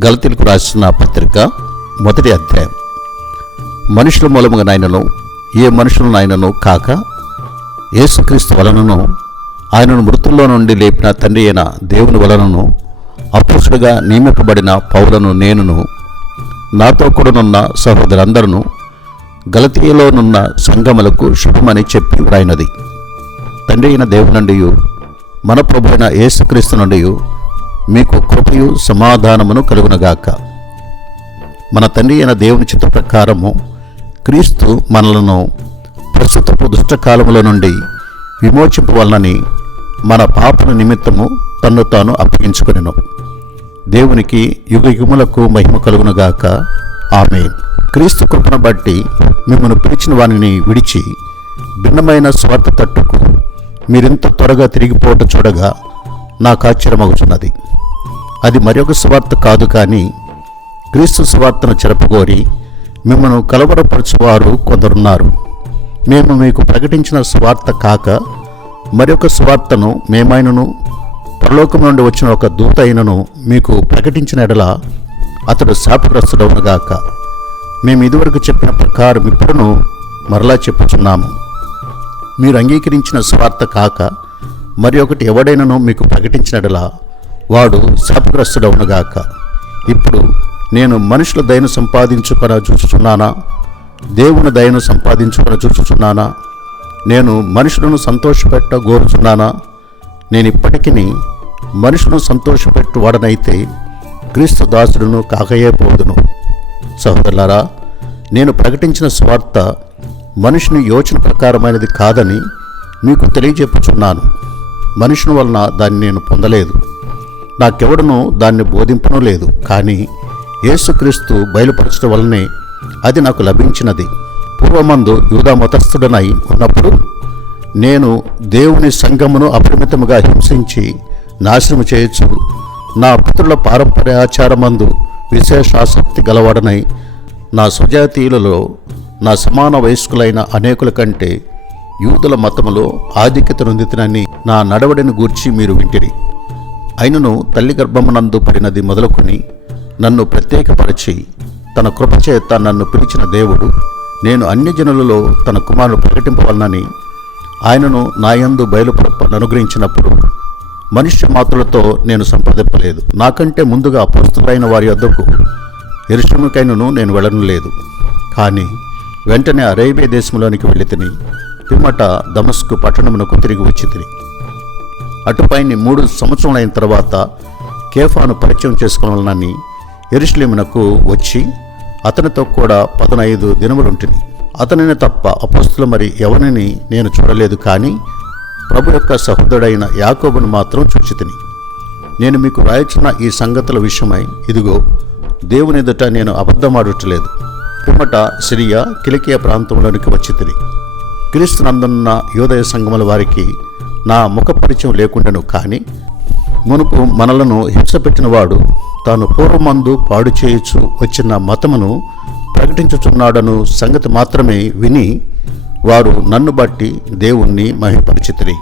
గలతీలకు రాసిన పత్రిక 1వ అధ్యాయం. మనుషుల మూలముగా నాయనను ఏ మనుషులు నాయనను కాక యేసుక్రీస్తు వలనను ఆయనను మృతుల్లో నుండి లేపిన తండ్రి అయిన దేవుని వలనను అపోస్తలుగా నియమింపబడిన పౌలను నేనును నాతో కూడానున్న సహోదరులందరూ గలతీయలోనున్న సంఘములకు శుభమని చెప్పి వ్రాయినది. తండ్రి అయిన దేవుని నుండి మన ప్రభు అయిన యేసుక్రీస్తు నుండి మీకు కృపయు సమాధానమును కలుగునగాక. మన తండ్రి అయిన దేవుని చిత్త ప్రకారము క్రీస్తు మనలను ప్రస్తుతపు దుష్టకాలములో నుండి విమోచింపవలనని మన పాపల నిమిత్తము తన్ను తాను అప్పగించుకొనెను. దేవునికి యుగయుగములకు మహిమ కలుగునగాక. ఆమేన్. క్రీస్తు కృపను బట్టి మిమ్మల్ని పిలిచిన వారిని విడిచి భిన్నమైన స్వార్థ తట్టుకు మీరింత త్వరగా తిరిగిపోవటం చూడగా నాకు ఆశ్చర్యమగుచున్నది. అది మరొక స్వార్థ కాదు, కానీ క్రీస్తు స్వార్థను చెరపగోరి మిమ్మల్ని కలవరపరచువారు కొందరున్నారు. మేము మీకు ప్రకటించిన స్వార్థ కాక మరొక స్వార్థను మేమైనను పరలోకం నుండి వచ్చిన ఒక దూత అయినను మీకు ప్రకటించిన ఎడల అతడు శాపగ్రస్తుడవునుగాక. మేము ఇదివరకు చెప్పిన ప్రకారం ఇప్పుడును మరలా చెప్పుచున్నాము. మీరు అంగీకరించిన స్వార్థ కాక మరి ఒకటి ఎవడైనను మీకు ప్రకటించిన ఎడల వాడు శాపగ్రస్తుడవునుగాక. ఇప్పుడు నేను మనుషుల దయను సంపాదించుకొని చూచుచున్నానా, దేవుని దయను సంపాదించుకొని చూచుచున్నానా? నేను మనుషులను సంతోషపెట్టగోరుచున్నానా? నేను ఇప్పటికీ మనుషులను సంతోషపెట్టువాడనైతే క్రీస్తు దాసుడును కాకయేపోదును. సహోదరులారా, నేను ప్రకటించిన స్వార్థ మనుషుని యోచన ప్రకారమైనది కాదని మీకు తెలియజెప్పుచున్నాను. మనుషుని వలన దాన్ని నేను పొందలేదు, నాకెవడనూ దాన్ని బోధింపనూ లేదు. కానీ యేసుక్రీస్తు బయలుపరచడం వలనే అది నాకు లభించినది. పూర్వమందు యూదా మతస్థుడనై ఉన్నప్పుడు నేను దేవుని సంఘమును అపరిమితముగా హింసించి నాశనము చేయొచ్చు, నా పితరుల పారంపర్యాచారమందు విశేషాసక్తి గలవాడనై నా స్వజాతీయులలో నా సమాన వయస్కులైన అనేకుల కంటే యూదుల మతములో ఆధిక్యత నొందితనని నా నడవడిని గూర్చి మీరు వింటిరి. అయినను తల్లి గర్భమునందు పడినది మొదలుకొని నన్ను ప్రత్యేకపరిచి తన కృపచేత నన్ను పిలిచిన దేవుడు నేను అన్యజనులలో తన కుమారుడు ప్రకటింపవలనని ఆయనను నాయందు బయలుపరపను అనుగ్రహించినప్పుడు మనుష్య మాత్రులతో నేను సంప్రదింపలేదు. నాకంటే ముందుగా అపోస్తలులైన వారి వద్దకు యెరూషలేముకైనను నేను వెళ్ళను లేదు. కానీ వెంటనే అరేబియా దేశంలోనికి వెళ్ళి తిని పిమ్మట దమస్కు పట్టణమునకు తిరిగి వచ్చి తిని అటుపైని 3 సంవత్సరములైన తర్వాత కేఫాను పరిచయం చేసుకోవాలని యెరూషలేమునకు వచ్చి అతనితో కూడా 15 దినములుంటిని. అతనిని తప్ప అపోస్తలు మరి ఎవరిని నేను చూడలేదు, కానీ ప్రభు యొక్క సహోదరుడైన యాకోబును మాత్రం చూచితిని. నేను మీకు రాయచున్న ఈ సంగతుల విషయమై ఇదిగో దేవుని ఎదుట నేను అబద్ధమాడట్లేదు. పిమ్మట సిరియా కిలికియా ప్రాంతంలోనికి వచ్చి తిని క్రీస్తునందున్న యోదయ సంఘముల వారికి నా ముఖ పరిచయం లేకుండాను, కానీ మునుపు మనలను హింసపెట్టిన వాడు తాను పూర్వమందు పాడు చేయుచు వచ్చిన మతమును ప్రకటించుచున్నాడను సంగతి మాత్రమే విని వారు నన్ను బట్టి దేవుణ్ణి మహిమపరిచితిరి.